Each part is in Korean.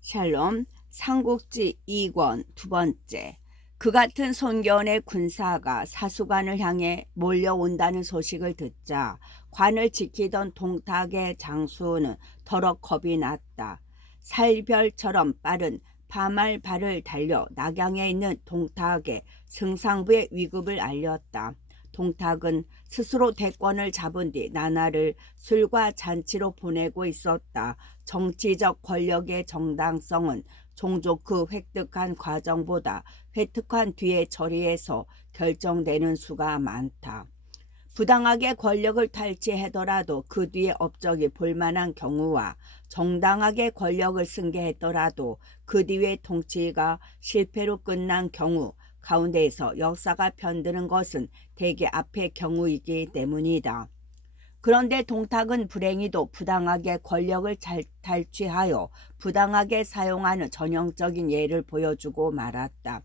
샬롬, 삼국지 2권 두 번째. 그 같은 손견의 군사가 사수관을 향해 몰려온다는 소식을 듣자 관을 지키던 동탁의 장수는 더러 겁이 났다. 살별처럼 빠른 파말발을 달려 낙양에 있는 동탁의 승상부의 위급을 알렸다. 동탁은 스스로 대권을 잡은 뒤 나날을 술과 잔치로 보내고 있었다. 정치적 권력의 정당성은 종종 그 획득한 과정보다 획득한 뒤의 처리에서 결정되는 수가 많다. 부당하게 권력을 탈취하더라도 그 뒤에 업적이 볼만한 경우와 정당하게 권력을 승계했더라도 그 뒤의 통치가 실패로 끝난 경우 가운데에서 역사가 편드는 것은 대개 앞의 경우이기 때문이다. 그런데 동탁은 불행히도 부당하게 권력을 탈취하여 부당하게 사용하는 전형적인 예를 보여주고 말았다.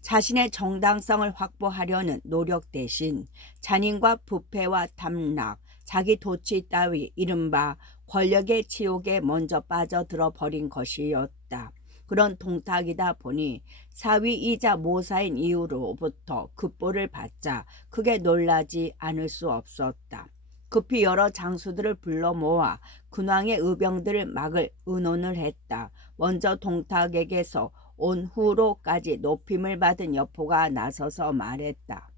자신의 정당성을 확보하려는 노력 대신 잔인과 부패와 탐락, 자기 도취 따위 이른바 권력의 지옥에 먼저 빠져들어 버린 것이었다. 그런 동탁이다 보니 사위이자 모사인 이후로부터 급보를 받자 크게 놀라지 않을 수 없었다. 급히 여러 장수들을 불러 모아 근왕의 의병들을 막을 의논을 했다. 먼저 동탁에게서 온 후로까지 높임을 받은 여포가 나서서 말했다.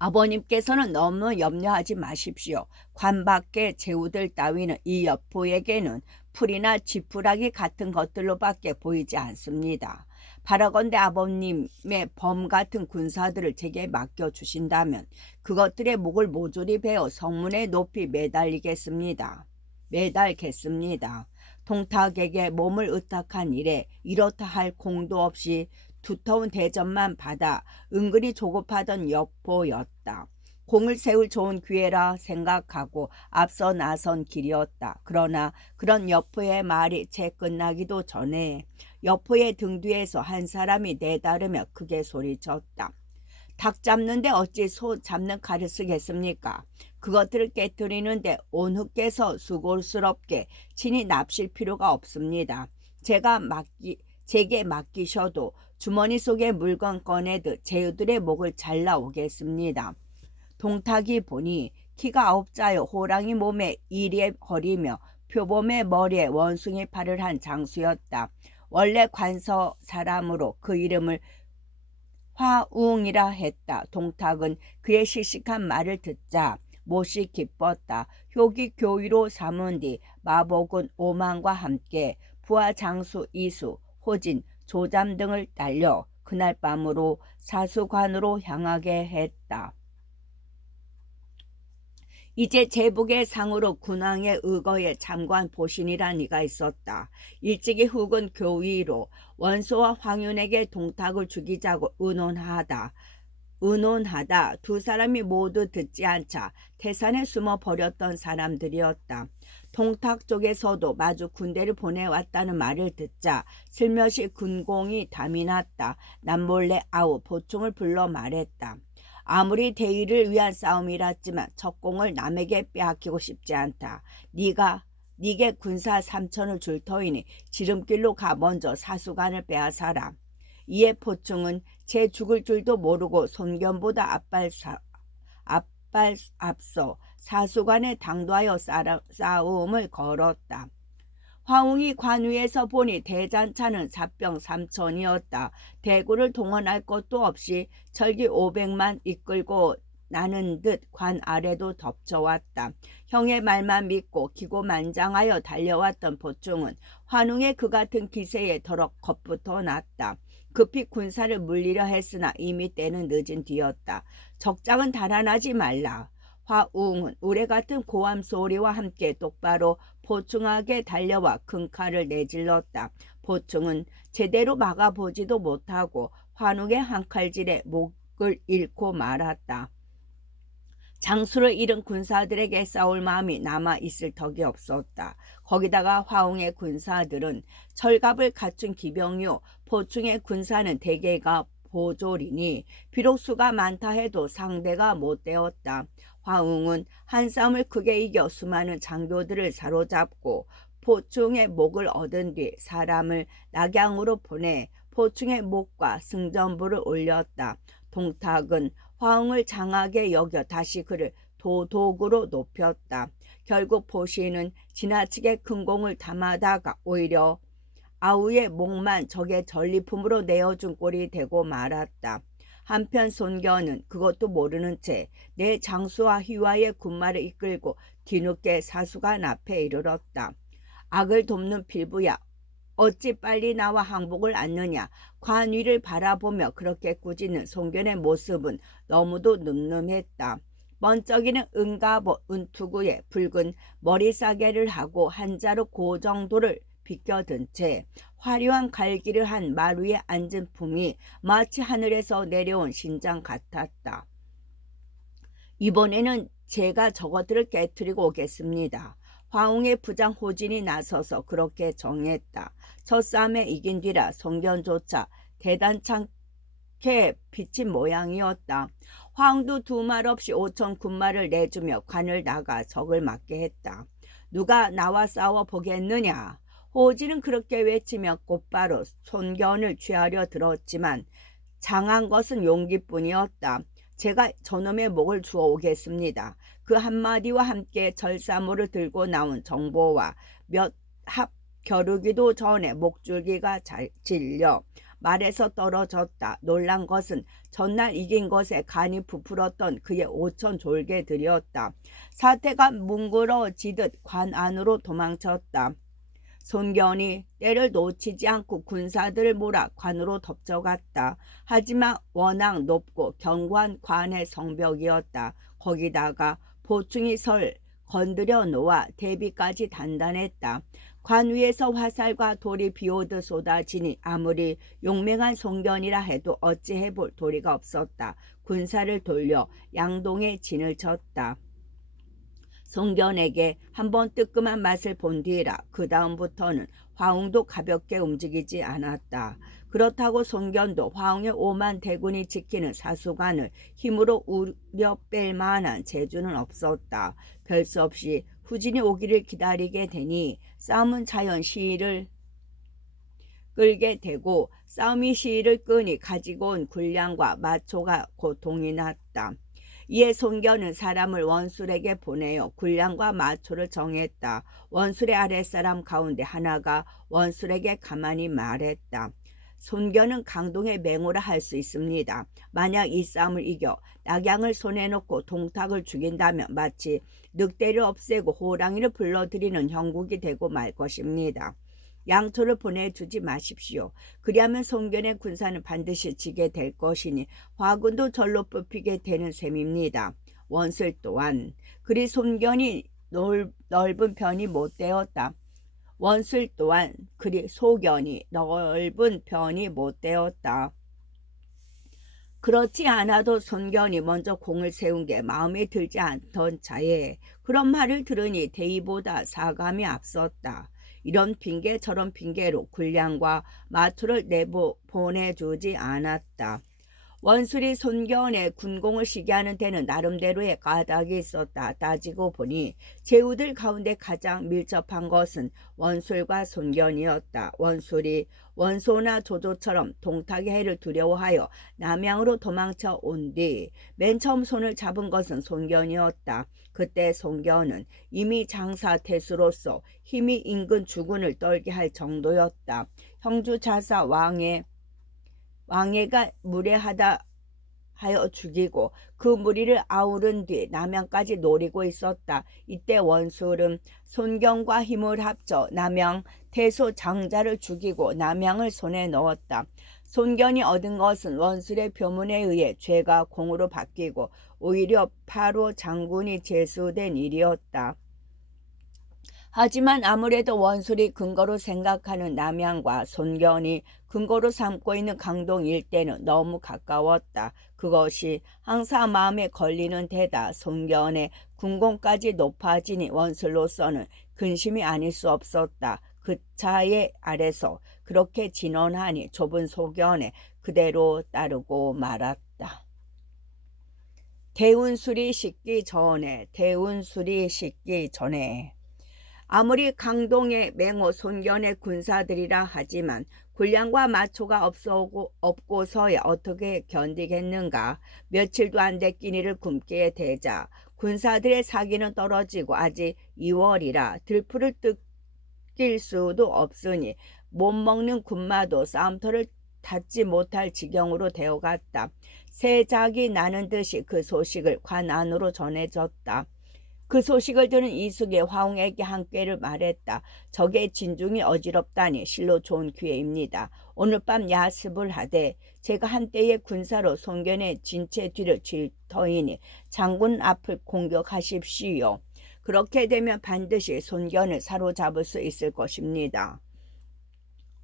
아버님께서는 너무 염려하지 마십시오. 관 밖의 제후들 따위는 이 여포에게는 풀이나 지푸라기 같은 것들로밖에 보이지 않습니다. 바라건대 아버님의 범 같은 군사들을 제게 맡겨주신다면 그것들의 목을 모조리 베어 성문에 높이 매달겠습니다. 동탁에게 몸을 의탁한 일에 이렇다 할 공도 없이 두터운 대접만 받아 은근히 조급하던 여포였다. 공을 세울 좋은 기회라 생각하고 앞서 나선 길이었다. 그러나 그런 여포의 말이 채 끝나기도 전에 여포의 등 뒤에서 한 사람이 내다르며 크게 소리쳤다. 닭 잡는데 어찌 소 잡는 칼을 쓰겠습니까? 그것들을 깨뜨리는데 온후께서 수고스럽게 친히 납실 필요가 없습니다. 제게 맡기셔도 주머니 속에 물건 꺼내듯 제후들의 목을 잘라오겠습니다. 동탁이 보니 키가 9자여 호랑이 몸에 이리에 허리며 표범의 머리에 원숭이 팔을 한 장수였다. 원래 관서 사람으로 그 이름을 화웅이라 했다. 동탁은 그의 씩씩한 말을 듣자 몹시 기뻤다. 효기 교위로 삼은 뒤 마복은 오만과 함께 부하 장수 이수, 호진, 조잠 등을 딸려 그날 밤으로 사수관으로 향하게 했다. 이제 제북의 상으로 군왕의 의거에 참관 보신이란 이가 있었다. 일찍이 훅은 교위로 원소와 황윤에게 동탁을 죽이자고 의논하다 두 사람이 모두 듣지 않자 태산에 숨어 버렸던 사람들이었다. 동탁 쪽에서도 마주 군대를 보내왔다는 말을 듣자 슬며시 군공이 담이 났다. 남몰래 아우 보충을 불러 말했다. 아무리 대의를 위한 싸움이랐지만 적공을 남에게 빼앗기고 싶지 않다. 네게 군사 3천을 줄 터이니 지름길로 가 먼저 사수관을 빼앗아라. 이에 포충은 제 죽을 줄도 모르고 손견보다 앞서 사수관에 당도하여 싸움을 걸었다. 화웅이 관 위에서 보니 대잔차는 사병 3천이었다. 대구를 동원할 것도 없이 철기 500만 이끌고 나는 듯 관 아래도 덮쳐왔다. 형의 말만 믿고 기고만장하여 달려왔던 보충은 환웅의 그 같은 기세에 더러 겁부터 났다. 급히 군사를 물리려 했으나 이미 때는 늦은 뒤였다. 적장은 달아나지 말라. 화웅은 우레 같은 고함 소리와 함께 똑바로 보충하게 달려와 큰 칼을 내질렀다. 보충은 제대로 막아보지도 못하고 환웅의 한 칼질에 목을 잃고 말았다. 장수를 잃은 군사들에게 싸울 마음이 남아있을 덕이 없었다. 거기다가 화웅의 군사들은 철갑을 갖춘 기병이요 보충의 군사는 대개가 보졸이니 비록 수가 많다 해도 상대가 못되었다. 화웅은 한 싸움을 크게 이겨 수많은 장교들을 사로잡고 포충의 목을 얻은 뒤 사람을 낙양으로 보내 포충의 목과 승전부를 올렸다. 동탁은 화웅을 장하게 여겨 다시 그를 도독으로 높였다. 결국 포시는 지나치게 큰 공을 담아다가 오히려 아우의 목만 적의 전리품으로 내어준 꼴이 되고 말았다. 한편 손견은 그것도 모르는 채 내 장수와 희화의 군마를 이끌고 뒤늦게 사수관 앞에 이르렀다. 악을 돕는 필부야, 어찌 빨리 나와 항복을 않느냐. 관위를 바라보며 그렇게 꾸짖는 손견의 모습은 너무도 늠름했다. 번쩍이는 은갑옷 은투구에 붉은 머리싸개를 하고 한자로 고정도를 비껴든 채 화려한 갈기를 한 말 위에 앉은 품이 마치 하늘에서 내려온 신장 같았다. 이번에는 제가 저것들을 깨뜨리고 오겠습니다. 화웅의 부장 호진이 나서서 그렇게 정했다. 첫 싸움에 이긴 뒤라 손견조차 대단찮게 비친 모양이었다. 화웅도 두 말 없이 5천 군마를 내주며 관을 나가 적을 맞게 했다. 누가 나와 싸워 보겠느냐. 호진은 그렇게 외치며 곧바로 손견을 취하려 들었지만 장한 것은 용기뿐이었다. 제가 저놈의 목을 주워 오겠습니다. 그 한마디와 함께 절사모를 들고 나온 정보와 몇 합 겨루기도 전에 목줄기가 질려 말에서 떨어졌다. 놀란 것은 전날 이긴 것에 간이 부풀었던 그의 5천 졸개들이었다. 사태가 뭉그러지듯 관 안으로 도망쳤다. 손견이 때를 놓치지 않고 군사들을 몰아 관으로 덮쳐갔다. 하지만 워낙 높고 견고한 관의 성벽이었다. 거기다가 보충이 설 건드려 놓아 대비까지 단단했다. 관 위에서 화살과 돌이 비오듯 쏟아지니 아무리 용맹한 손견이라 해도 어찌 해볼 도리가 없었다. 군사를 돌려 양동에 진을 쳤다. 손견에게 한번 뜨끔한 맛을 본 뒤라 그 다음부터는 화웅도 가볍게 움직이지 않았다. 그렇다고 손견도 화웅의 5만 대군이 지키는 사수관을 힘으로 우려 뺄 만한 재주는 없었다. 별 수 없이 후진이 오기를 기다리게 되니 싸움은 자연 시위를 끌게 되고 싸움이 시위를 끄니 가지고 온 군량과 마초가 고통이 났다. 이에 손견은 사람을 원술에게 보내어 군량과 마초를 정했다. 원술의 아랫사람 가운데 하나가 원술에게 가만히 말했다. 손견은 강동의 맹호라 할 수 있습니다. 만약 이 싸움을 이겨 낙양을 손에 놓고 동탁을 죽인다면 마치 늑대를 없애고 호랑이를 불러들이는 형국이 되고 말 것입니다. 양초를 보내주지 마십시오. 그리하면 손견의 군사는 반드시 지게 될 것이니 화군도 절로 뽑히게 되는 셈입니다. 원술 또한 그리 손견이 넓은 편이 못되었다. 원술 또한 그리 소견이 넓은 편이 못되었다. 그렇지 않아도 손견이 먼저 공을 세운 게 마음에 들지 않던 차에 그런 말을 들으니 대의보다 사감이 앞섰다. 이런 핑계 저런 핑계로 군량과 마초를 보내주지 않았다. 원술이 손견의 군공을 시기하는 데는 나름대로의 까닭이 있었다. 따지고 보니 제후들 가운데 가장 밀접한 것은 원술과 손견이었다. 원술이 원소나 조조처럼 동탁의 해를 두려워하여 남양으로 도망쳐 온 뒤 맨 처음 손을 잡은 것은 손견이었다. 그때 손견은 이미 장사태수로서 힘이 인근 주군을 떨게 할 정도였다. 형주자사 왕예가 무례하다 하여 죽이고 그 무리를 아우른 뒤 남양까지 노리고 있었다. 이때 원술은 손견과 힘을 합쳐 남양 태소 장자를 죽이고 남양을 손에 넣었다. 손견이 얻은 것은 원술의 표문에 의해 죄가 공으로 바뀌고 오히려 파로 장군이 제수된 일이었다. 하지만 아무래도 원술이 근거로 생각하는 남양과 손견이 근거로 삼고 있는 강동 일대는 너무 가까웠다. 그것이 항상 마음에 걸리는 데다 손견의 군공까지 높아지니 원술로서는 근심이 아닐 수 없었다. 그 차의 아래서 그렇게 진언하니 좁은 소견에 그대로 따르고 말았다. 대운술이 식기 전에 아무리 강동의 맹호 손견의 군사들이라 하지만 군량과 마초가 없고서야 어떻게 견디겠는가. 며칠도 안 돼 끼니를 굶게 되자 군사들의 사기는 떨어지고 아직 2월이라 들풀을 뜯길 수도 없으니 못 먹는 군마도 싸움터를 닫지 못할 지경으로 되어갔다. 새작이 나는 듯이 그 소식을 관 안으로 전해졌다. 그 소식을 들은 이숙이 화웅에게 한 꾀를 말했다. 적의 진중이 어지럽다니 실로 좋은 기회입니다. 오늘 밤 야습을 하되 제가 한때의 군사로 손견의 진체 뒤를 칠 터이니 장군 앞을 공격하십시오. 그렇게 되면 반드시 손견을 사로잡을 수 있을 것입니다.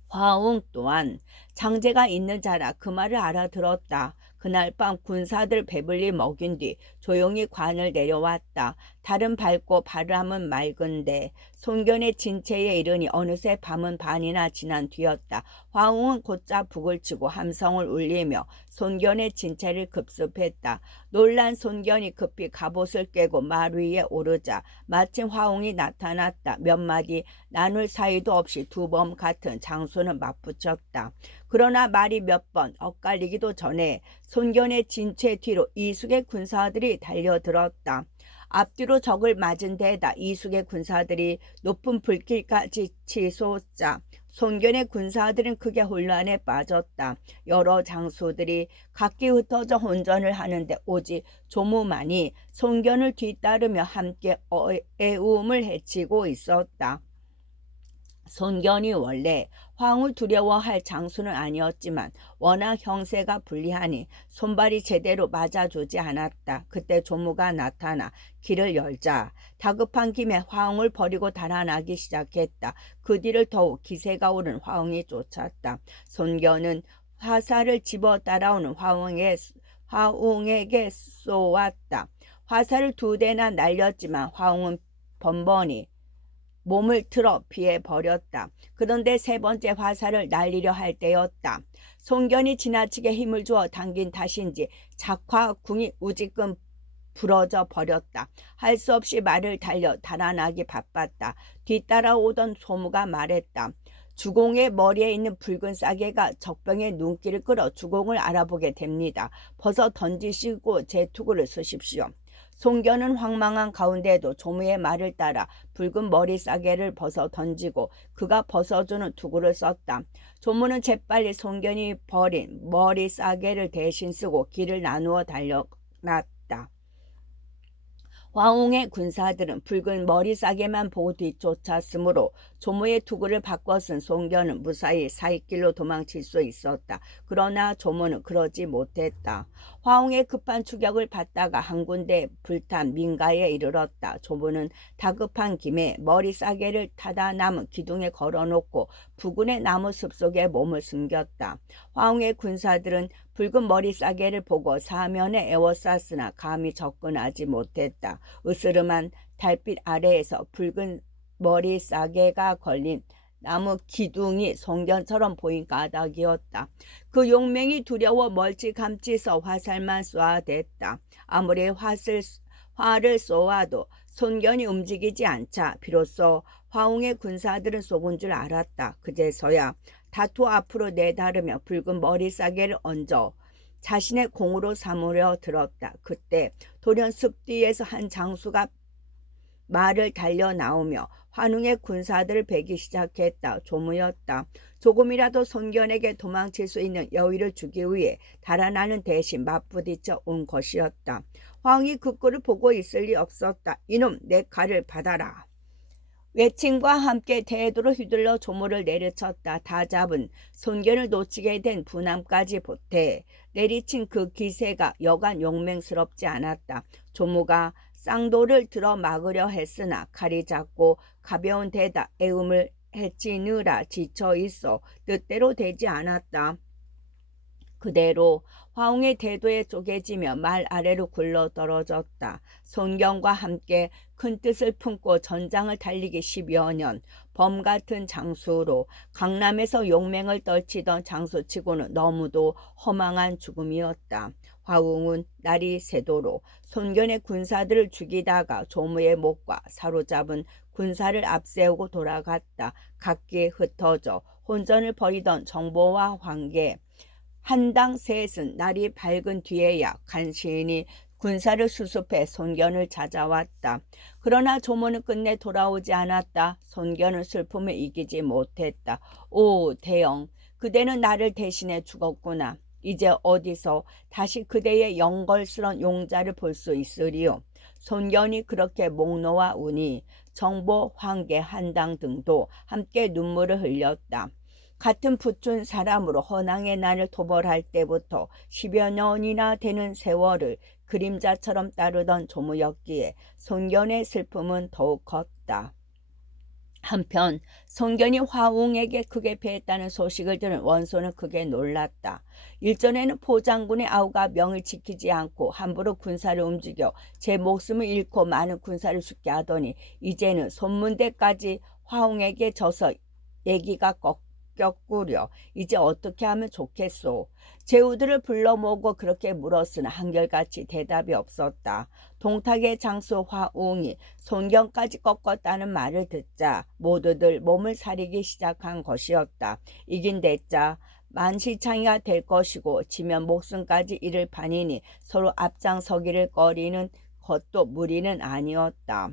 화웅 또한 장제가 있는 자라 그 말을 알아들었다. 그날 밤 군사들 배불리 먹인 뒤 조용히 관을 내려왔다. 달은 밝고 바람은 맑은데 손견의 진체에 이르니 어느새 밤은 반이나 지난 뒤였다. 화웅은 곧자 북을 치고 함성을 울리며 손견의 진체를 급습했다. 놀란 손견이 급히 갑옷을 꿰고 말 위에 오르자 마침 화웅이 나타났다. 몇 마디 나눌 사이도 없이 두 범 같은 장수는 맞붙였다. 그러나 말이 몇 번 엇갈리기도 전에 손견의 진체 뒤로 이숙의 군사들이 달려들었다. 앞뒤로 적을 맞은 데다 이숙의 군사들이 높은 불길까지 치솟자 손견의 군사들은 크게 혼란에 빠졌다. 여러 장수들이 각기 흩어져 혼전을 하는데 오직 조무만이 손견을 뒤따르며 함께 애움을 헤치고 있었다. 손견이 원래 황을 두려워할 장수는 아니었지만 워낙 형세가 불리하니 손발이 제대로 맞아주지 않았다. 그때 조무가 나타나 길을 열자 다급한 김에 화웅을 버리고 달아나기 시작했다. 그 뒤를 더욱 기세가 오른 화웅이 쫓았다. 손견은 화살을 집어 따라오는 화웅에게 쏘았다. 화살을 2대나 날렸지만 화웅은 번번이 몸을 틀어 피해버렸다. 그런데 3번째 화살을 날리려 할 때였다. 손견이 지나치게 힘을 주어 당긴 탓인지 작화궁이 우지끔 부러져 버렸다. 할 수 없이 말을 달려 달아나기 바빴다. 뒤따라오던 소무가 말했다. 주공의 머리에 있는 붉은 싸개가 적병의 눈길을 끌어 주공을 알아보게 됩니다. 벗어 던지시고 제 투구를 쓰십시오. 손견은 황망한 가운데에도 조무의 말을 따라 붉은 머리 싸개를 벗어 던지고 그가 벗어주는 투구를 썼다. 조무는 재빨리 손견이 버린 머리 싸개를 대신 쓰고 길을 나누어 달려났다. 화웅의 군사들은 붉은 머리 싸개만 보고 뒤쫓았으므로 조무의 투구를 바꿔 쓴 손견은 무사히 사익길로 도망칠 수 있었다. 그러나 조무는 그러지 못했다. 화웅의 급한 추격을 받다가 한 군데 불탄 민가에 이르렀다. 조무는 다급한 김에 머리 싸개를 타다 남은 기둥에 걸어놓고 부근의 나무 숲속에 몸을 숨겼다. 화웅의 군사들은 붉은 머리 싸개를 보고 사면에 에워쌌으나 감히 접근하지 못했다. 으스름한 달빛 아래에서 붉은 머리 싸개가 걸린 나무 기둥이 손견처럼 보인 까닭이었다. 그 용맹이 두려워 멀찌감치서 화살만 쏘아댔다. 아무리 화를 쏘아도 손견이 움직이지 않자 비로소 화웅의 군사들은 속은 줄 알았다. 그제서야 다투 앞으로 내다르며 붉은 머리 싸개를 얹어 자신의 공으로 삼으려 들었다. 그때 돌연 숲 뒤에서 한 장수가 말을 달려 나오며 환웅의 군사들을 베기 시작했다. 조무였다. 조금이라도 손견에게 도망칠 수 있는 여유를 주기 위해 달아나는 대신 맞부딪혀 온 것이었다. 황이 그 꼴을 보고 있을 리 없었다. 이놈 내 칼을 받아라. 외침과 함께 대도로 휘둘러 조무를 내려쳤다. 다 잡은 손견을 놓치게 된 분함까지 보태 내리친 그 기세가 여간 용맹스럽지 않았다. 조무가 쌍도를 들어 막으려 했으나 칼이 작고 가벼운 데다 애움을 해치느라 지쳐 있어 뜻대로 되지 않았다. 그대로 화웅의 대도에 쪼개지며 말 아래로 굴러 떨어졌다. 손견과 함께 큰 뜻을 품고 전장을 달리기 10여 년, 범 같은 장수로 강남에서 용맹을 떨치던 장수치고는 너무도 허망한 죽음이었다. 화웅은 날이 새도록 손견의 군사들을 죽이다가 조무의 목과 사로잡은 군사를 앞세우고 돌아갔다. 각기 흩어져 혼전을 벌이던 정보와 황계 한당 셋은 날이 밝은 뒤에야 간신히 군사를 수습해 손견을 찾아왔다. 그러나 조모는 끝내 돌아오지 않았다. 손견은 슬픔을 이기지 못했다. 오 대영, 그대는 나를 대신해 죽었구나. 이제 어디서 다시 그대의 영걸스런 용자를 볼 수 있으리요. 손견이 그렇게 목 놓아 우니 정보, 황계, 한당 등도 함께 눈물을 흘렸다. 같은 붙은 사람으로 허낭의 난을 토벌할 때부터 10여 년이나 되는 세월을 그림자처럼 따르던 조무였기에 손견의 슬픔은 더욱 컸다. 한편 손견이 화웅에게 크게 패했다는 소식을 들은 원소는 크게 놀랐다. 일전에는 포장군의 아우가 명을 지키지 않고 함부로 군사를 움직여 제 목숨을 잃고 많은 군사를 죽게 하더니 이제는 손문대까지 화웅에게 져서 얘기가 꺾였구려. 이제 어떻게 하면 좋겠소? 제후들을 불러 모으고 그렇게 물었으나 한결같이 대답이 없었다. 동탁의 장수 화웅이 손견까지 꺾었다는 말을 듣자 모두들 몸을 사리기 시작한 것이었다. 이긴 대자 만시창이가 될 것이고 지면 목숨까지 잃을 판이니 서로 앞장서기를 꺼리는 것도 무리는 아니었다.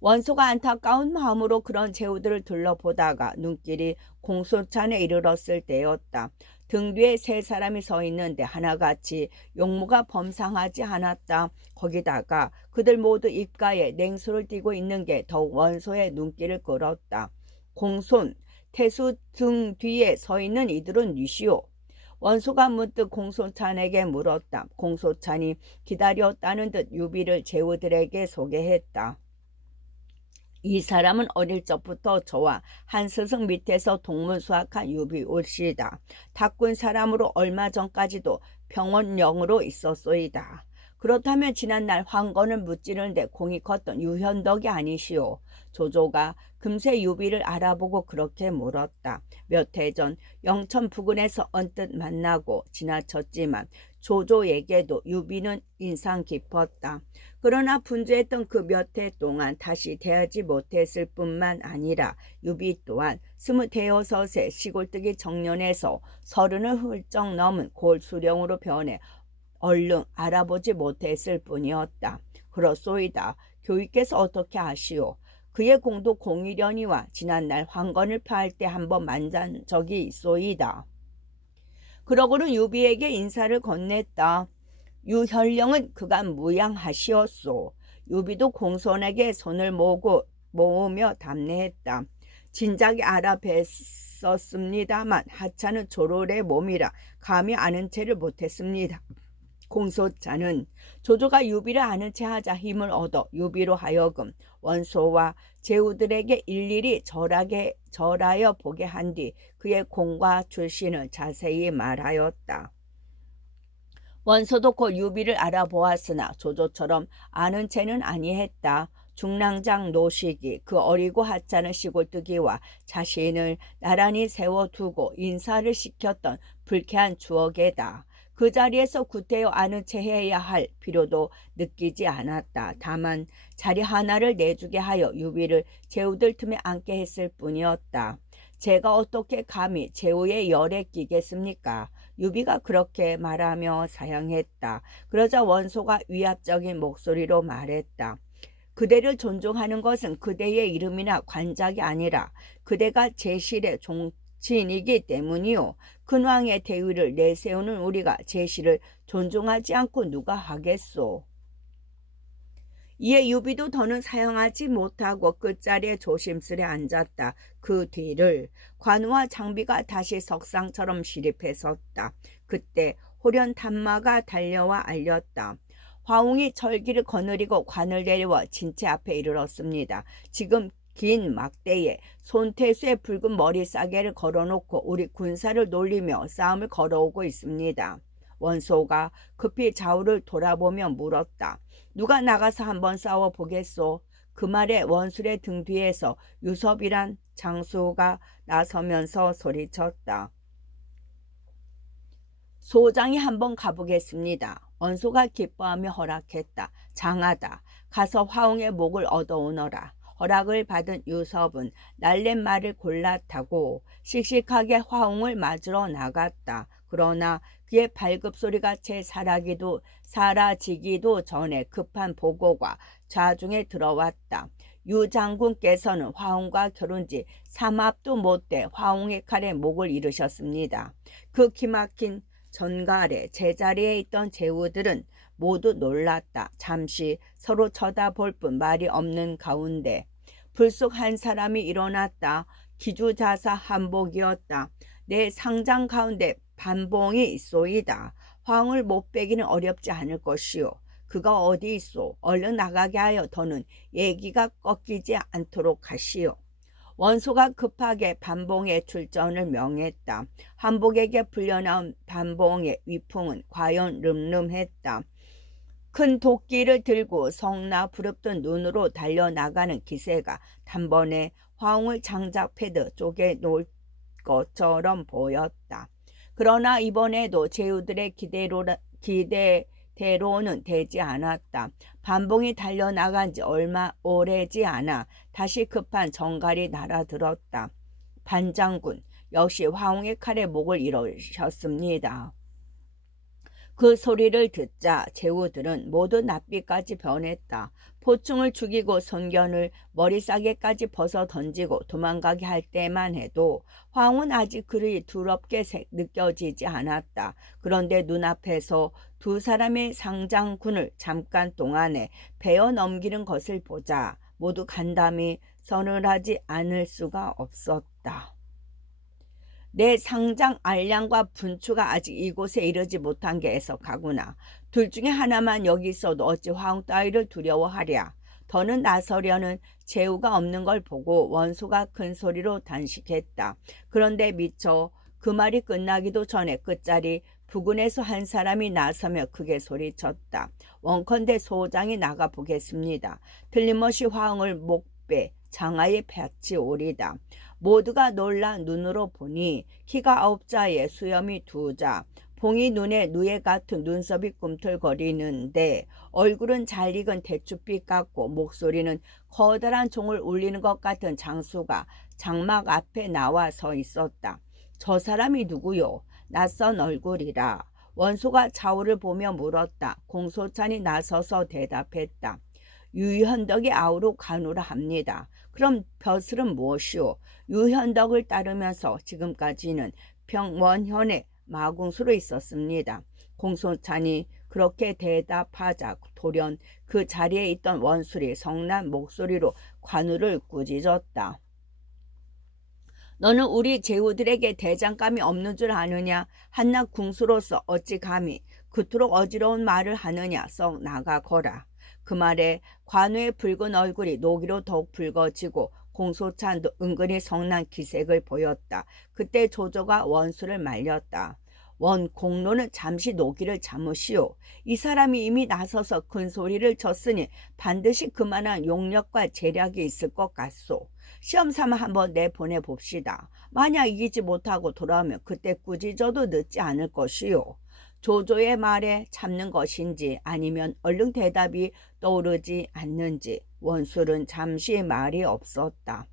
원소가 안타까운 마음으로 그런 제후들을 둘러보다가 눈길이 공소찬에 이르렀을 때였다. 등 뒤에 세 사람이 서 있는데 하나같이 용무가 범상하지 않았다. 거기다가 그들 모두 입가에 냉수를 띠고 있는 게 더욱 원소의 눈길을 끌었다. 공손, 태수 등 뒤에 서 있는 이들은 누시오? 원소가 문득 공소찬에게 물었다. 공소찬이 기다렸다는 듯 유비를 제후들에게 소개했다. 이 사람은 어릴 적부터 저와 한스승 밑에서 동문수학한 유비올시다. 탁군 사람으로 얼마 전까지도 병원령으로 있었소이다. 그렇다면 지난날 황건을 무찌르는데 공이 컸던 유현덕이 아니시오? 조조가 금세 유비를 알아보고 그렇게 물었다. 몇 해 전 영천 부근에서 언뜻 만나고 지나쳤지만 조조에게도 유비는 인상 깊었다. 그러나 분주했던 그 몇 해 동안 다시 대하지 못했을 뿐만 아니라 유비 또한 25세 시골뜨기 정년에서 30을 훌쩍 넘은 골수령으로 변해 얼른 알아보지 못했을 뿐이었다. 그렇소이다. 교위께서 어떻게 아시오? 그의 공도 공의련이와 지난날 황건을 파할 때 한번 만난 적이 있소이다. 그러고는 유비에게 인사를 건넸다. 유현령은 그간 무양하시었소. 유비도 공손에게 손을 모으며 답례했다. 진작에 알아뵀었습니다만 하찮은 조롤의 몸이라 감히 아는 채를 못했습니다. 공소차는 조조가 유비를 아는 채 하자 힘을 얻어 유비로 하여금 원소와 제후들에게 일일이 절하여 보게 한 뒤 그의 공과 출신을 자세히 말하였다. 원소도 곧 유비를 알아보았으나 조조처럼 아는 채는 아니했다. 중랑장 노식이 그 어리고 하찮은 시골뜨기와 자신을 나란히 세워두고 인사를 시켰던 불쾌한 추억에다 그 자리에서 구태여 아는 채 해야 할 필요도 느끼지 않았다. 다만 자리 하나를 내주게 하여 유비를 제후들 틈에 앉게 했을 뿐이었다. 제가 어떻게 감히 제후의 열에 끼겠습니까? 유비가 그렇게 말하며 사양했다. 그러자 원소가 위압적인 목소리로 말했다. 그대를 존중하는 것은 그대의 이름이나 관작이 아니라 그대가 제실의 종친이기 때문이요. 근왕의 대위를 내세우는 우리가 제실을 존중하지 않고 누가 하겠소. 이에 유비도 더는 사양하지 못하고 끝자리에 조심스레 앉았다. 그 뒤를 관우와 장비가 다시 석상처럼 시립해 섰다. 그때 호련 단마가 달려와 알렸다. 화웅이 철기를 거느리고 관을 내려와 진체 앞에 이르렀습니다. 지금 긴 막대에 손태수의 붉은 머리 싸개를 걸어놓고 우리 군사를 놀리며 싸움을 걸어오고 있습니다. 원소가 급히 좌우를 돌아보며 물었다. 누가 나가서 한번 싸워보겠소? 그 말에 원술의 등 뒤에서 유섭이란 장수가 나서면서 소리쳤다. 소장이 한번 가보겠습니다. 원소가 기뻐하며 허락했다. 장하다. 가서 화웅의 목을 얻어오너라. 허락을 받은 유섭은 날랫말을 골라 타고 씩씩하게 화웅을 맞으러 나갔다. 그러나 그의 발급소리가 채 사라지기도 전에 급한 보고가 좌중에 들어왔다. 유 장군께서는 화웅과 결혼지 3합도 못돼 화웅의 칼에 목을 이르셨습니다. 그 기막힌 전갈에 제자리에 있던 제후들은 모두 놀랐다. 잠시 서로 쳐다볼 뿐 말이 없는 가운데 불쑥 한 사람이 일어났다. 기주자사 한복이었다. 내 상장 가운데 반봉이 있소이다. 화웅을 못 빼기는 어렵지 않을 것이오. 그가 어디 있소? 얼른 나가게 하여 더는 얘기가 꺾이지 않도록 하시오. 원소가 급하게 반봉의 출전을 명했다. 한복에게 불려나온 반봉의 위풍은 과연 름름했다. 큰 도끼를 들고 성나 부릅뜬 눈으로 달려나가는 기세가 단번에 화웅을 장작패드 쪼개 놓을 것처럼 보였다. 그러나 이번에도 제후들의 기대대로는 되지 않았다. 반봉이 달려나간 지 얼마 오래지 않아 다시 급한 정갈이 날아들었다. 반장군, 역시 화웅의 칼에 목을 이르셨습니다. 그 소리를 듣자 제후들은 모두 낯빛까지 변했다. 포충을 죽이고 손견을 머리싸개까지 벗어 던지고 도망가게 할 때만 해도 화웅은 아직 그리 두렵게 느껴지지 않았다. 그런데 눈앞에서 두 사람의 상장군을 잠깐 동안에 베어 넘기는 것을 보자 모두 간담이 서늘하지 않을 수가 없었다. 내 상장 알량과 분추가 아직 이곳에 이르지 못한 게 애석하구나. 둘 중에 하나만 여기 있어도 어찌 화웅 따위를 두려워하랴. 더는 나서려는 제후가 없는 걸 보고 원소가 큰 소리로 단식했다. 그런데 미처 그 말이 끝나기도 전에 끝자리 부근에서 한 사람이 나서며 크게 소리쳤다. 원컨대 소장이 나가 보겠습니다. 틀림없이 화웅을 목배 장하에 밭이오리다. 모두가 놀라 눈으로 보니 키가 9자에 수염이 2자, 봉이 눈에 누에 같은 눈썹이 꿈틀거리는데 얼굴은 잘 익은 대추빛 같고 목소리는 커다란 종을 울리는 것 같은 장수가 장막 앞에 나와 서 있었다. 저 사람이 누구요? 낯선 얼굴이라. 원소가 좌우를 보며 물었다. 공소찬이 나서서 대답했다. 유현덕이 아우로 가누라 합니다. 그럼 벼슬은 무엇이오? 유현덕을 따르면서 지금까지는 평원현의 마궁수로 있었습니다. 공소찬이 그렇게 대답하자 돌연 그 자리에 있던 원술이 성난 목소리로 관우를 꾸짖었다. 너는 우리 제후들에게 대장감이 없는 줄 아느냐? 한낱 궁수로서 어찌 감히 그토록 어지러운 말을 하느냐? 썩 나가거라. 그 말에 관우의 붉은 얼굴이 노기로 더욱 붉어지고 공소찬도 은근히 성난 기색을 보였다. 그때 조조가 원수를 말렸다. 원 공로는 잠시 노기를 참으시오. 이 사람이 이미 나서서 큰 소리를 쳤으니 반드시 그만한 용력과 재력이 있을 것 같소. 시험삼아 한번 내보내봅시다. 만약 이기지 못하고 돌아오면 그때 꾸짖어도 늦지 않을 것이오. 조조의 말에 참는 것인지 아니면 얼른 대답이 떠오르지 않는지 원술은 잠시 말이 없었다.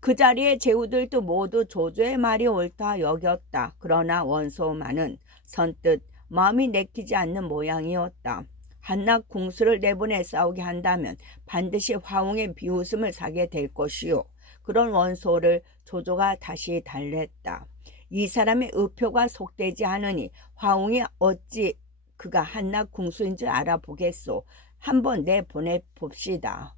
그 자리에 제후들도 모두 조조의 말이 옳다 여겼다. 그러나 원소만은 선뜻 마음이 내키지 않는 모양이었다. 한낱 궁수를 내보내 싸우게 한다면 반드시 화웅의 비웃음을 사게 될 것이요. 그런 원소를 조조가 다시 달랬다. 이 사람의 의표가 속되지 않으니 화웅이 어찌 그가 한낱 궁수인 줄 알아보겠소. 한번 내보내봅시다.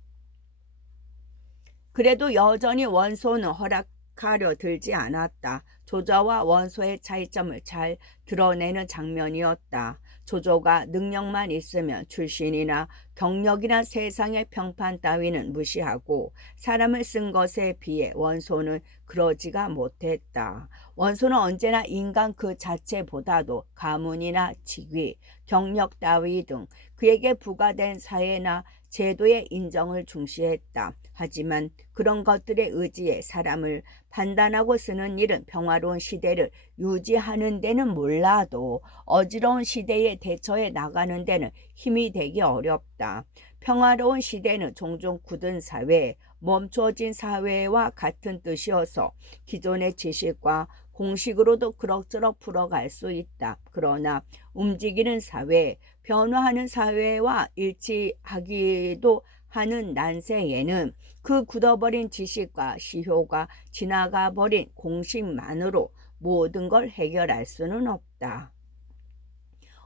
그래도 여전히 원소는 허락하려 들지 않았다. 조조와 원소의 차이점을 잘 드러내는 장면이었다. 조조가 능력만 있으면 출신이나 경력이나 세상의 평판 따위는 무시하고 사람을 쓴 것에 비해 원소는 그러지가 못했다. 원소는 언제나 인간 그 자체보다도 가문이나 직위, 경력 따위 등 그에게 부과된 사회나 제도의 인정을 중시했다. 하지만 그런 것들의 의지에 사람을 판단하고 쓰는 일은 평화로운 시대를 유지하는 데는 몰라도 어지러운 시대에 대처해 나가는 데는 힘이 되기 어렵다. 평화로운 시대는 종종 굳은 사회, 멈춰진 사회와 같은 뜻이어서 기존의 지식과 공식으로도 그럭저럭 풀어갈 수 있다. 그러나 움직이는 사회, 변화하는 사회와 일치하기도 하는 난세에는 그 굳어버린 지식과 시효가 지나가 버린 공식만으로 모든 걸 해결할 수는 없다.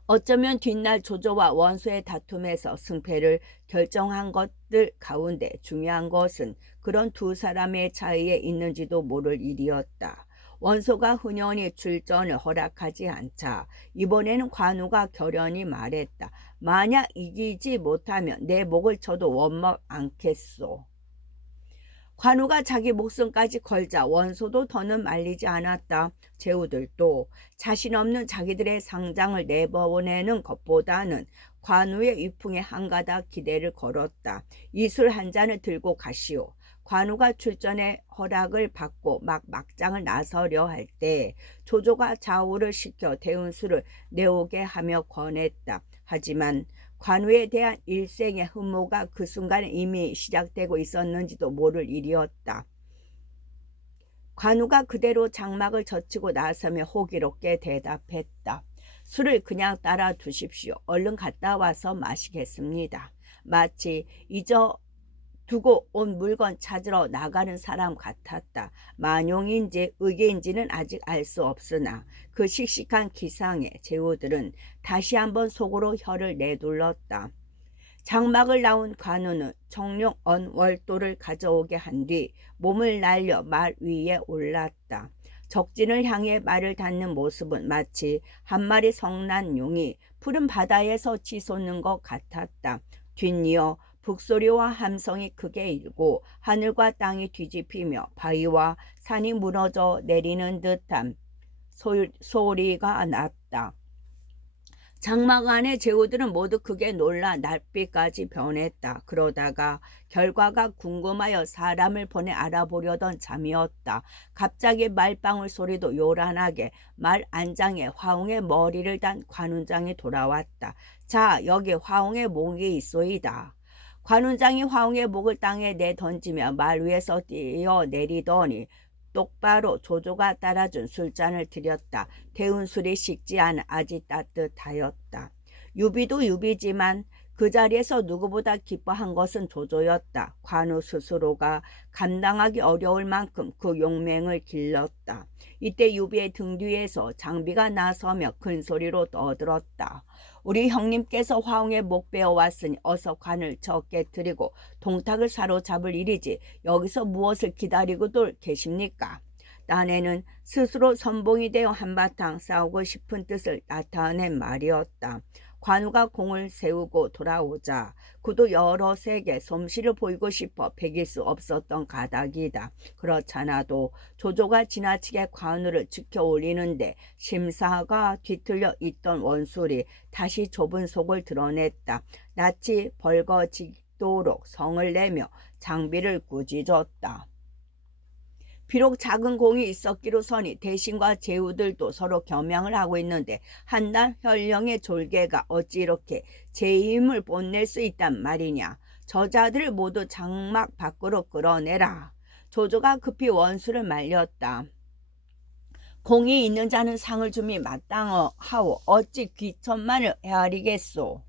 어쩌면 뒷날 조조와 원소의 다툼에서 승패를 결정한 것들 가운데 중요한 것은 그런 두 사람의 차이에 있는지도 모를 일이었다. 원소가 흔연히 출전을 허락하지 않자 이번에는 관우가 결연히 말했다. 만약 이기지 못하면 내 목을 쳐도 원망 않겠소. 관우가 자기 목숨까지 걸자 원소도 더는 말리지 않았다. 제후들도 자신 없는 자기들의 상장을 내보내는 것보다는 관우의 위풍에 한가닥 기대를 걸었다. 이술 한 잔을 들고 가시오. 관우가 출전의 허락을 받고 막장을 나서려 할 때 조조가 좌우를 시켜 대운수를 내오게 하며 권했다. 하지만 관우에 대한 일생의 흠모가 그 순간에 이미 시작되고 있었는지도 모를 일이었다. 관우가 그대로 장막을 젖히고 나서며 호기롭게 대답했다. 술을 그냥 따라 두십시오. 얼른 갔다 와서 마시겠습니다. 마치 두고 온 물건 찾으러 나가는 사람 같았다. 만용인지 의계인지는 아직 알 수 없으나 그 씩씩한 기상에 제후들은 다시 한번 속으로 혀를 내둘렀다. 장막을 나온 관우는 청룡 언월도를 가져오게 한 뒤 몸을 날려 말 위에 올랐다. 적진을 향해 말을 닫는 모습은 마치 한 마리 성난 용이 푸른 바다에서 치솟는 것 같았다. 뒷이어 북소리와 함성이 크게 일고 하늘과 땅이 뒤집히며 바위와 산이 무너져 내리는 듯한 소리가 났다. 장막 안의 제후들은 모두 크게 놀라 낯빛까지 변했다. 그러다가 결과가 궁금하여 사람을 보내 알아보려던 참이었다. 갑자기 말방울 소리도 요란하게 말 안장에 화웅의 머리를 단 관운장이 돌아왔다. 자, 여기 화웅의 목이 있소이다. 관운장이 화웅의 목을 땅에 내던지며 말 위에서 뛰어내리더니 똑바로 조조가 따라준 술잔을 들였다. 대운술이 식지 않아 아직 따뜻하였다. 유비도 유비지만 그 자리에서 누구보다 기뻐한 것은 조조였다. 관우 스스로가 감당하기 어려울 만큼 그 용맹을 길렀다. 이때 유비의 등 뒤에서 장비가 나서며 큰 소리로 떠들었다. 우리 형님께서 화웅의 목 베어왔으니 어서 관을 적게 드리고 동탁을 사로잡을 일이지 여기서 무엇을 기다리고들 계십니까? 딴에는 스스로 선봉이 되어 한바탕 싸우고 싶은 뜻을 나타낸 말이었다. 관우가 공을 세우고 돌아오자 그도 여러 색의 솜씨를 보이고 싶어 배길 수 없었던 가닥이다. 그렇잖아도 조조가 지나치게 관우를 지켜 올리는데 심사가 뒤틀려 있던 원술이 다시 좁은 속을 드러냈다. 낯이 벌거지도록 성을 내며 장비를 꾸짖었다. 비록 작은 공이 있었기로서니 대신과 제후들도 서로 겸양을 하고 있는데 한낱 현령의 졸개가 어찌 이렇게 제 힘을 뽐낼 수 있단 말이냐. 저자들을 모두 장막 밖으로 끌어내라. 조조가 급히 원수를 말렸다. 공이 있는 자는 상을 줌이 마땅하오. 어찌 귀천만을 헤아리겠소.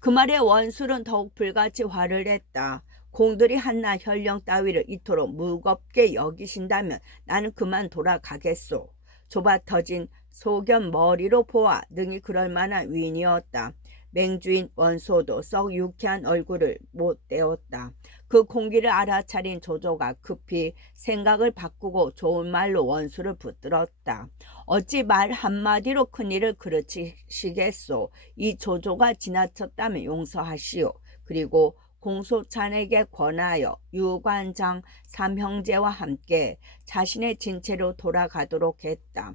그 말에 원술은 더욱 불같이 화를 냈다. 공들이 한낱 현령 따위를 이토록 무겁게 여기신다면 나는 그만 돌아가겠소. 좁아 터진 소견 머리로 보아 능히 그럴 만한 위인이었다. 맹주인 원소도 썩 유쾌한 얼굴을 못 떼었다. 그 공기를 알아차린 조조가 급히 생각을 바꾸고 좋은 말로 원수를 붙들었다. 어찌 말 한마디로 큰일을 그르치시겠소. 이 조조가 지나쳤다면 용서하시오. 그리고 공소찬에게 권하여 유관장 삼형제와 함께 자신의 진체로 돌아가도록 했다.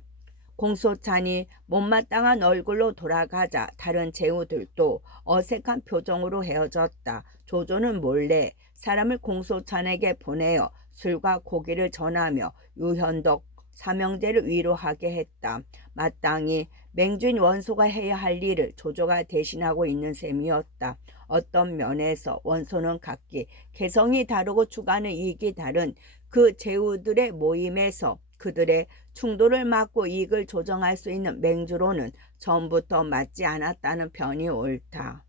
공소찬이 못마땅한 얼굴로 돌아가자 다른 제후들도 어색한 표정으로 헤어졌다. 조조는 몰래 사람을 공소찬에게 보내어 술과 고기를 전하며 유현덕 삼형제를 위로하게 했다. 마땅히 맹주인 원소가 해야 할 일을 조조가 대신하고 있는 셈이었다. 어떤 면에서 원소는 각기 개성이 다르고 추구하는 이익이 다른 그 제후들의 모임에서 그들의 충돌을 막고 이익을 조정할 수 있는 맹주로는 처음부터 맞지 않았다는 편이 옳다.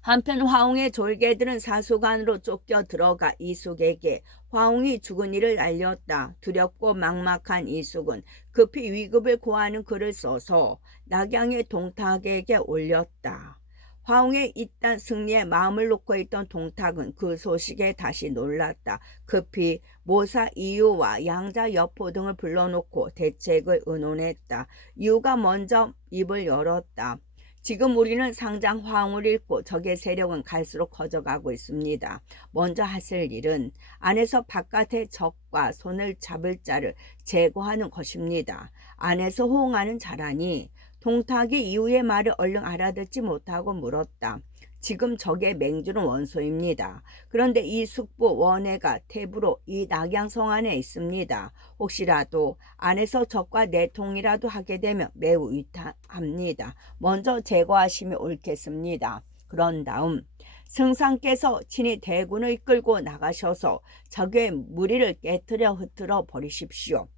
한편 화웅의 졸개들은 사수관으로 쫓겨 들어가 이숙에게 화웅이 죽은 일을 알렸다. 두렵고 막막한 이숙은 급히 위급을 고하는 글을 써서 낙양의 동탁에게 올렸다. 화웅의 이딴 승리에 마음을 놓고 있던 동탁은 그 소식에 다시 놀랐다. 급히 모사 이유와 양자 여포 등을 불러놓고 대책을 의논했다. 이유가 먼저 입을 열었다. 지금 우리는 상장 화웅을 잃고 적의 세력은 갈수록 커져가고 있습니다. 먼저 하실 일은 안에서 바깥의 적과 손을 잡을 자를 제거하는 것입니다. 안에서 호응하는 자라니 동탁이 이후의 말을 얼른 알아듣지 못하고 물었다. 지금 적의 맹주는 원소입니다. 그런데 이 숙부 원해가 태부로 이 낙양성 안에 있습니다. 혹시라도 안에서 적과 내통이라도 하게 되면 매우 위태합니다. 먼저 제거하심이 옳겠습니다. 그런 다음 승상께서 친히 대군을 이끌고 나가셔서 적의 무리를 깨뜨려 흩뜨려 버리십시오.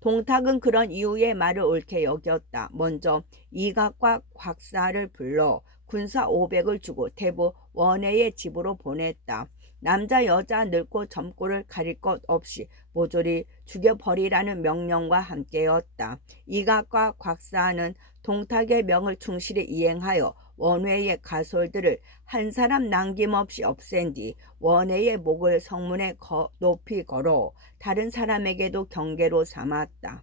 동탁은 그런 이유의 말을 옳게 여겼다. 먼저 이각과 곽사를 불러 군사 500을 주고 태부 원해의 집으로 보냈다. 남자 여자 늙고 젊고를 가릴 것 없이 모조리 죽여버리라는 명령과 함께였다. 이각과 곽사는 동탁의 명을 충실히 이행하여 원해의 가솔들을 한 사람 남김없이 없앤 뒤 원해의 목을 성문에 높이 걸어 다른 사람에게도 경계로 삼았다.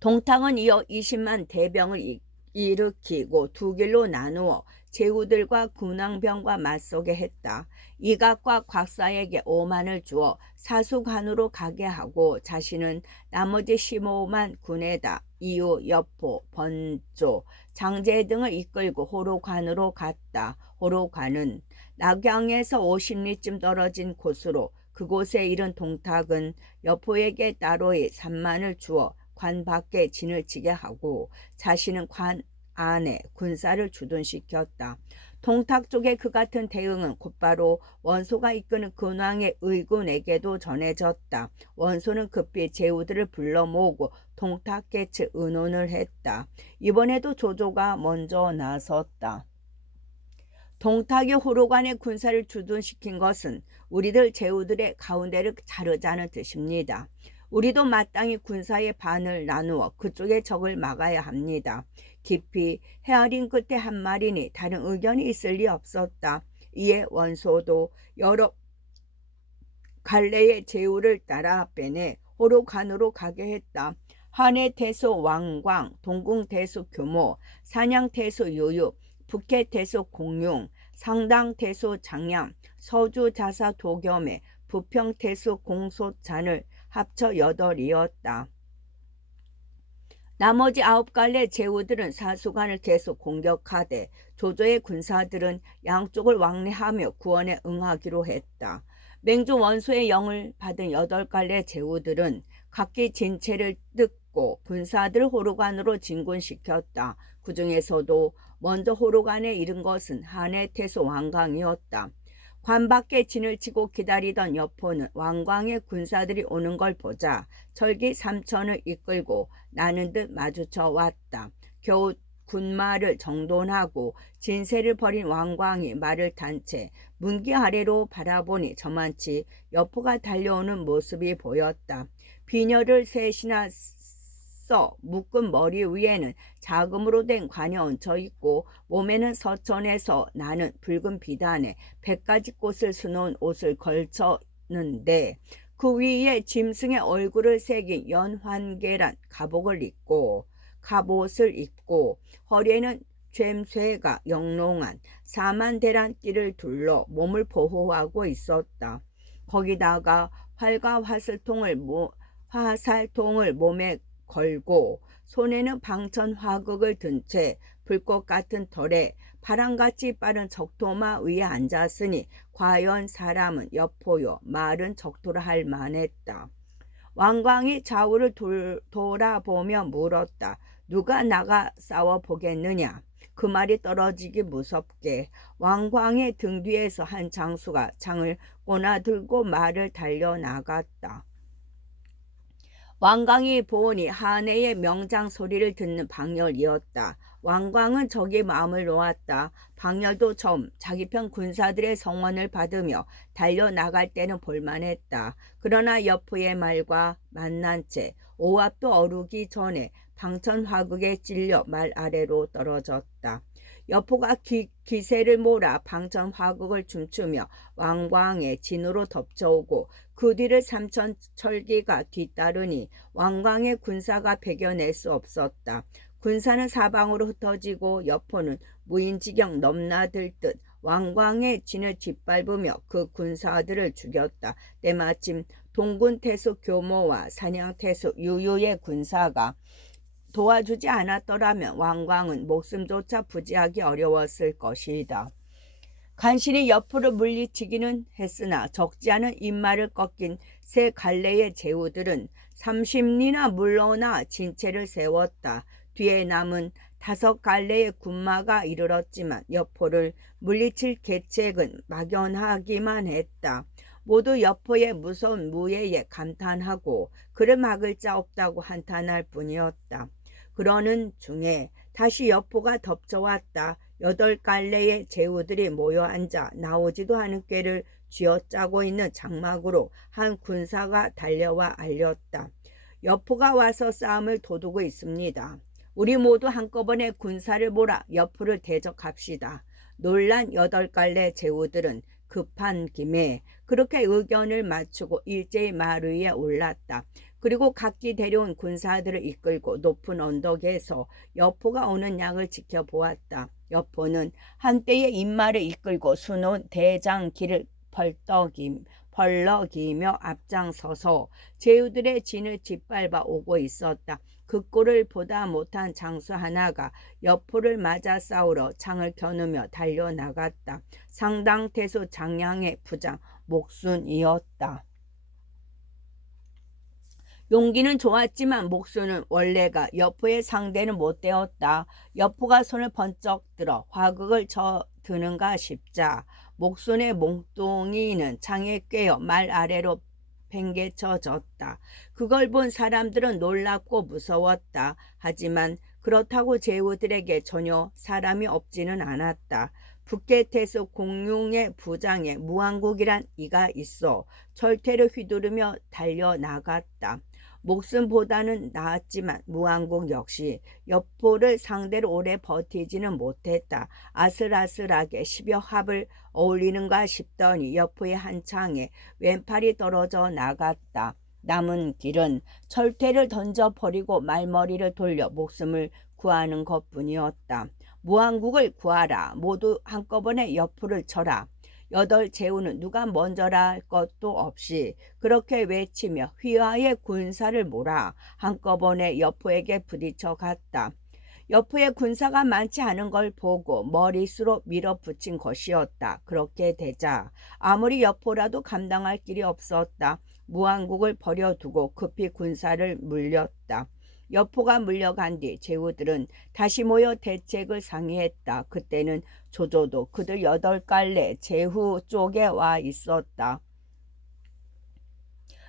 동탁은 이어 20만 대병을 일으키고 두 길로 나누어 제후들과 군왕병과 맞서게 했다. 이각과 곽사에게 5만을 주어 사수관으로 가게 하고 자신은 나머지 15만 군에다 이유, 여포, 번조, 장제 등을 이끌고 호로관으로 갔다. 호로관은 낙양에서 50리쯤 떨어진 곳으로 그곳에 이른 동탁은 여포에게 따로이 3만을 주어 관 밖에 진을 치게 하고 자신은 관 안에 군사를 주둔시켰다. 동탁 쪽의 그 같은 대응은 곧바로 원소가 이끄는 근왕의 의군에게도 전해졌다. 원소는 급히 제후들을 불러 모으고 동탁께치 의논을 했다. 이번에도 조조가 먼저 나섰다. 동탁이 호로관의 군사를 주둔시킨 것은 우리들 제후들의 가운데를 자르자는 뜻입니다. 우리도 마땅히 군사의 반을 나누어 그쪽의 적을 막아야 합니다. 깊이 헤아린 끝에 한 말이니 다른 의견이 있을 리 없었다. 이에 원소도 여러 갈래의 제후를 따라 빼내 호로관으로 가게 했다. 한해 태소 왕광, 동궁 태소 교모, 산양 태소 유유, 북해 태소 공룡, 상당 태소 장양, 서주 자사 도겸에, 부평 태소 공소잔을 합쳐 8이었다. 나머지 9갈래 제후들은 사수관을 계속 공격하되 조조의 군사들은 양쪽을 왕래하며 구원에 응하기로 했다. 맹주 원소의 영을 받은 8갈래 제후들은 각기 진체를 뜯고 군사들을 호로관으로 진군시켰다. 그 중에서도 먼저 호로관에 이른 것은 한해 태소 왕광이었다. 관 밖에 진을 치고 기다리던 여포는 왕광의 군사들이 오는 걸 보자 철기 3천을 이끌고 나는 듯 마주쳐 왔다. 겨우 군마를 정돈하고 진세를 벌인 왕광이 말을 탄 채 문기 아래로 바라보니 저만치 여포가 달려오는 모습이 보였다. 비녀를 셋이나 써 묶은 머리 위에는 자금으로 된 관이 얹혀 있고 몸에는 서천에서 나는 붉은 비단에 100가지 꽃을 수놓은 옷을 걸쳤는데 그 위에 짐승의 얼굴을 새긴 연환계란 갑옷을 입고 허리에는 죬쇠가 영롱한 사만대란 띠를 둘러 몸을 보호하고 있었다. 거기다가 활과 화살통을 몸에 걸고 손에는 방천 화극을 든 채 불꽃 같은 털에 바람같이 빠른 적토마 위에 앉았으니 과연 사람은 여포요 말은 적토라 할 만했다. 왕광이 좌우를 돌아보며 물었다. 누가 나가 싸워보겠느냐? 그 말이 떨어지기 무섭게 왕광의 등 뒤에서 한 장수가 창을 꼬나들고 말을 달려나갔다. 왕광이 보니 하늘의 명장 소리를 듣는 방열이었다. 왕광은 적의 마음을 놓았다. 방열도 처음 자기 편 군사들의 성원을 받으며 달려나갈 때는 볼만했다. 그러나 여포의 말과 만난 채 오합도 어루기 전에 방천화극에 찔려 말 아래로 떨어졌다. 여포가 기세를 몰아 방천화극을 춤추며 왕광의 진으로 덮쳐오고 그 뒤를 삼천철기가 뒤따르니 왕광의 군사가 배겨낼 수 없었다. 군사는 사방으로 흩어지고 여포는 무인지경 넘나들 듯 왕광의 진을 짓밟으며 그 군사들을 죽였다. 때마침 동군태수 교모와 사냥태수 유유의 군사가 도와주지 않았더라면 왕광은 목숨조차 부지하기 어려웠을 것이다. 간신히 여포를 물리치기는 했으나 적지 않은 입말을 꺾인 세 갈래의 제후들은 30리나 물러나 진체를 세웠다. 뒤에 남은 5갈래의 군마가 이르렀지만 여포를 물리칠 계책은 막연하기만 했다. 모두 여포의 무서운 무예에 감탄하고 그를 막을 자 없다고 한탄할 뿐이었다. 그러는 중에 다시 여포가 덮쳐왔다. 8갈래의 제후들이 모여 앉아 나오지도 않은 꾀를 쥐어짜고 있는 장막으로 한 군사가 달려와 알렸다. 여포가 와서 싸움을 도두고 있습니다. 우리 모두 한꺼번에 군사를 몰아 여포를 대적합시다. 놀란 8갈래 제후들은 급한 김에 그렇게 의견을 맞추고 일제히 말 위에 올랐다. 그리고 각기 데려온 군사들을 이끌고 높은 언덕에서 여포가 오는 양을 지켜보았다. 여포는 한때의 인마를 이끌고 수놓은 대장길을 벌럭이며 앞장서서 제후들의 진을 짓밟아 오고 있었다. 그 꼴을 보다 못한 장수 하나가 여포를 맞아 싸우러 창을 겨누며 달려나갔다. 상당태수 장량의 부장 목순이었다. 용기는 좋았지만 목순은 원래가 여포의 상대는 못되었다. 여포가 손을 번쩍 들어 화극을 쳐드는가 싶자 목순의 몽둥이는 창에 꿰어 말 아래로 팽개쳐졌다. 그걸 본 사람들은 놀랍고 무서웠다. 하지만 그렇다고 제후들에게 전혀 사람이 없지는 않았다. 북계태수 공룡의 부장에 무한국이란 이가 있어 철퇴를 휘두르며 달려나갔다. 목숨보다는 나았지만 무한국 역시 여포를 상대로 오래 버티지는 못했다. 아슬아슬하게 10여 합을 어울리는가 싶더니 여포의 한 창에 왼팔이 떨어져 나갔다. 남은 길은 철퇴를 던져버리고 말머리를 돌려 목숨을 구하는 것뿐이었다. 무한국을 구하라. 모두 한꺼번에 여포를 쳐라. 8 제후는 누가 먼저라 할 것도 없이 그렇게 외치며 휘하의 군사를 몰아 한꺼번에 여포에게 부딪혀 갔다. 여포의 군사가 많지 않은 걸 보고 머릿수로 밀어붙인 것이었다. 그렇게 되자 아무리 여포라도 감당할 길이 없었다. 무한국을 버려두고 급히 군사를 물렸다. 여포가 물려간 뒤 제후들은 다시 모여 대책을 상의했다. 그때는 조조도 그들 8갈래 제후 쪽에 와 있었다.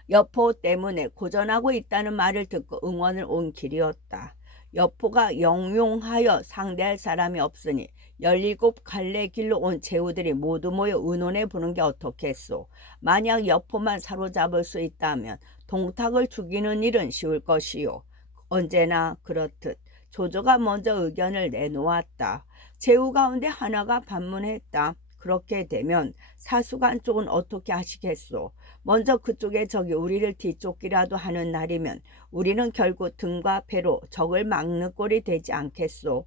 여포 때문에 고전하고 있다는 말을 듣고 응원을 온 길이었다. 여포가 영용하여 상대할 사람이 없으니 17갈래 길로 온 제후들이 모두 모여 의논해 보는 게 어떻겠소. 만약 여포만 사로잡을 수 있다면 동탁을 죽이는 일은 쉬울 것이요. 언제나 그렇듯 조조가 먼저 의견을 내놓았다. 제후 가운데 하나가 반문했다. 그렇게 되면 사수관 쪽은 어떻게 하시겠소? 먼저 그쪽의 적이 우리를 뒤쫓기라도 하는 날이면 우리는 결국 등과 배로 적을 막는 꼴이 되지 않겠소?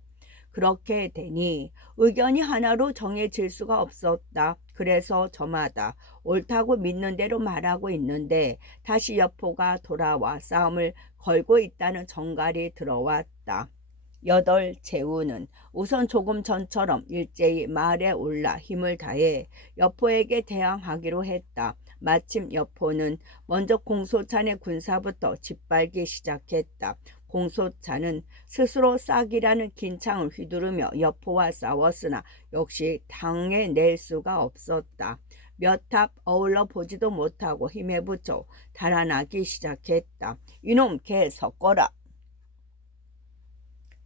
그렇게 되니 의견이 하나로 정해질 수가 없었다. 그래서 저마다 옳다고 믿는 대로 말하고 있는데 다시 여포가 돌아와 싸움을 걸고 있다는 정갈이 들어왔다. 여덟 제우는 우선 조금 전처럼 일제히 말에 올라 힘을 다해 여포에게 대항하기로 했다. 마침 여포는 먼저 공소찬의 군사부터 짓밟기 시작했다. 공소찬은 스스로 싹이라는 긴 창을 휘두르며 여포와 싸웠으나 역시 당해낼 수가 없었다. 몇 탑 어울러 보지도 못하고 힘에 붙여 달아나기 시작했다. 이놈 개 섞어라.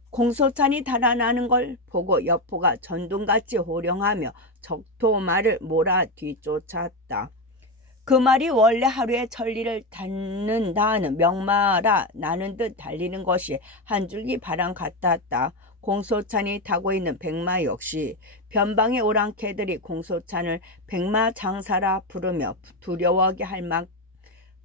공소찬이 달아나는 걸 보고 여포가 전둥같이 호령하며 적토마를 몰아 뒤쫓았다. 그 말이 원래 하루에 천리를 닿는다는 명마라 나는 듯 달리는 것이 한 줄기 바람 같았다. 공소찬이 타고 있는 백마 역시 변방의 오랑캐들이 공소찬을 백마 장사라 부르며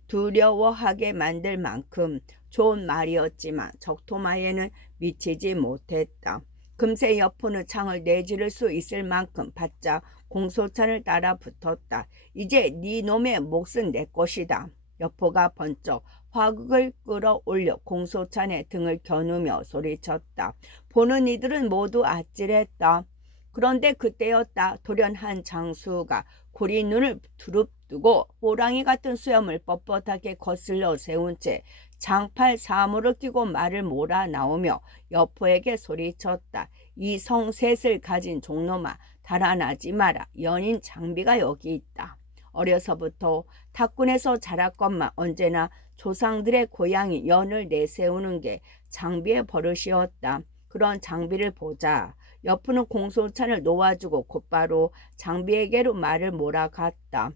두려워하게 만들 만큼 좋은 말이었지만 적토마에는 미치지 못했다. 금세 여포는 창을 내지를 수 있을 만큼 바짝 공소찬을 따라 붙었다. 이제 네 놈의 몫은 내 것이다. 여포가 번쩍 화극을 끌어올려 공소찬의 등을 겨누며 소리쳤다. 보는 이들은 모두 아찔했다. 그런데 그때였다. 돌연 한 장수가 고리 눈을 두릅뜨고 호랑이 같은 수염을 뻣뻣하게 거슬러 세운 채 장팔 사물을 끼고 말을 몰아 나오며 여포에게 소리쳤다. 이 성셋을 가진 종놈아, 달아나지 마라. 연인 장비가 여기 있다. 어려서부터 탁군에서 자랐건만 언제나 조상들의 고향이 연을 내세우는 게 장비의 버릇이었다. 그런 장비를 보자 여포는 공소찬을 놓아주고 곧바로 장비에게로 말을 몰아갔다.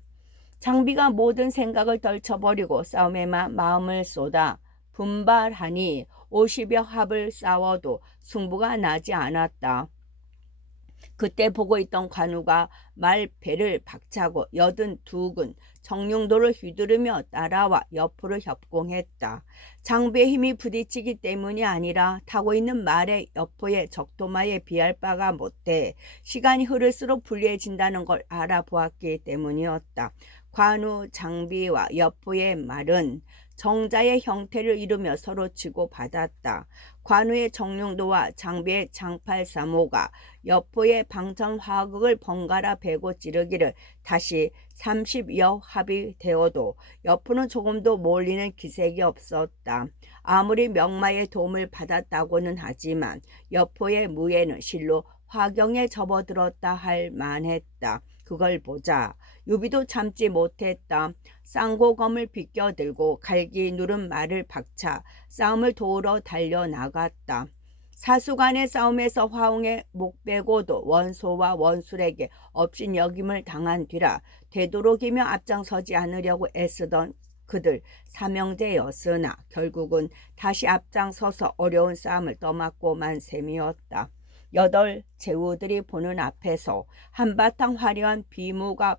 장비가 모든 생각을 떨쳐버리고 싸움에만 마음을 쏟아 분발하니 50여 합을 싸워도 승부가 나지 않았다. 그때 보고 있던 관우가 말배를 박차고 82군 정룡도를 휘두르며 따라와 여포를 협공했다. 장비의 힘이 부딪히기 때문이 아니라 타고 있는 말의 여포의 적토마에 비할 바가 못해 시간이 흐를수록 불리해진다는 걸 알아보았기 때문이었다. 관우 장비와 여포의 말은 정자의 형태를 이루며 서로 치고받았다. 관우의 정룡도와 장비의 장팔사모가 여포의 방천화극을 번갈아 베고 찌르기를 다시 30여 합이 되어도 여포는 조금도 몰리는 기색이 없었다. 아무리 명마의 도움을 받았다고는 하지만 여포의 무예는 실로 화경에 접어들었다 할 만했다. 그걸 보자 유비도 참지 못했다. 쌍고검을 비껴들고 갈기 누른 말을 박차 싸움을 도우러 달려나갔다. 사수간의 싸움에서 화웅의 목 빼고도 원소와 원술에게 업신여김을 당한 뒤라 되도록이며 앞장서지 않으려고 애쓰던 그들 삼형제였으나 결국은 다시 앞장서서 어려운 싸움을 떠맡고 만 셈이었다. 여덟 제우들이 보는 앞에서 한바탕 화려한 비무가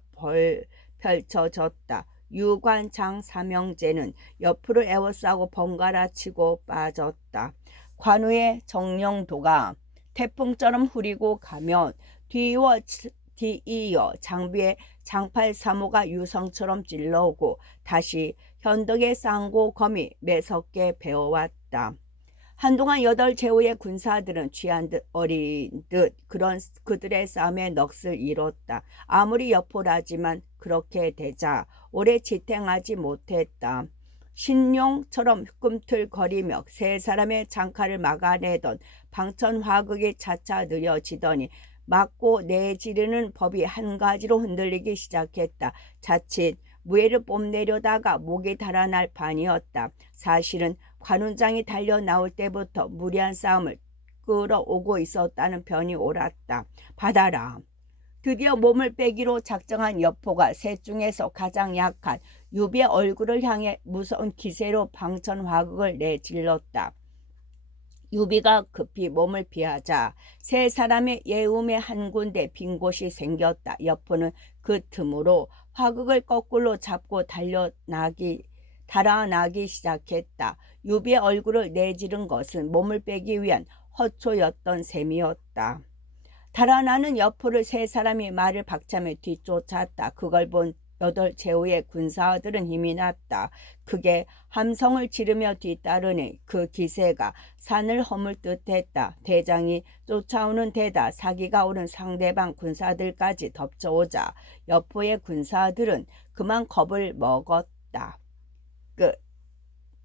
펼쳐졌다. 유관장 삼형제는 옆으로 에워싸고 번갈아 치고 빠졌다. 관우의 정령도가 태풍처럼 후리고 가면 뒤이어 장비의 장팔사모가 유성처럼 찔러오고 다시 현덕의 쌍고검이 매섭게 베어왔다. 한동안 여덟 제후의 군사들은 취한 듯 어린 듯 그들의 싸움에 넋을 잃었다. 아무리 여포라지만 그렇게 되자 오래 지탱하지 못했다. 신룡처럼 꿈틀거리며 세 사람의 장칼을 막아내던 방천화극이 차차 느려지더니 맞고 내지르는 법이 한 가지로 흔들리기 시작했다. 자칫 무예를 뽐내려다가 목이 달아날 판이었다. 사실은 관운장이 달려 나올 때부터 무리한 싸움을 끌어오고 있었다는 편이 옳았다. 받아라. 드디어 몸을 빼기로 작정한 여포가 셋 중에서 가장 약한 유비의 얼굴을 향해 무서운 기세로 방천화극을 내질렀다. 유비가 급히 몸을 피하자 세 사람의 예움에 한 군데 빈 곳이 생겼다. 여포는 그 틈으로 화극을 거꾸로 잡고 달아나기 시작했다. 유비의 얼굴을 내지른 것은 몸을 빼기 위한 허초였던 셈이었다. 달아나는 여포를 세 사람이 말을 박차며 뒤쫓았다. 그걸 본 제후의 군사들은 힘이 났다. 크게 함성을 지르며 뒤따르니 그 기세가 산을 허물 듯했다. 대장이 쫓아오는 데다 사기가 오른 상대방 군사들까지 덮쳐오자 여포의 군사들은 그만 겁을 먹었다. 끝.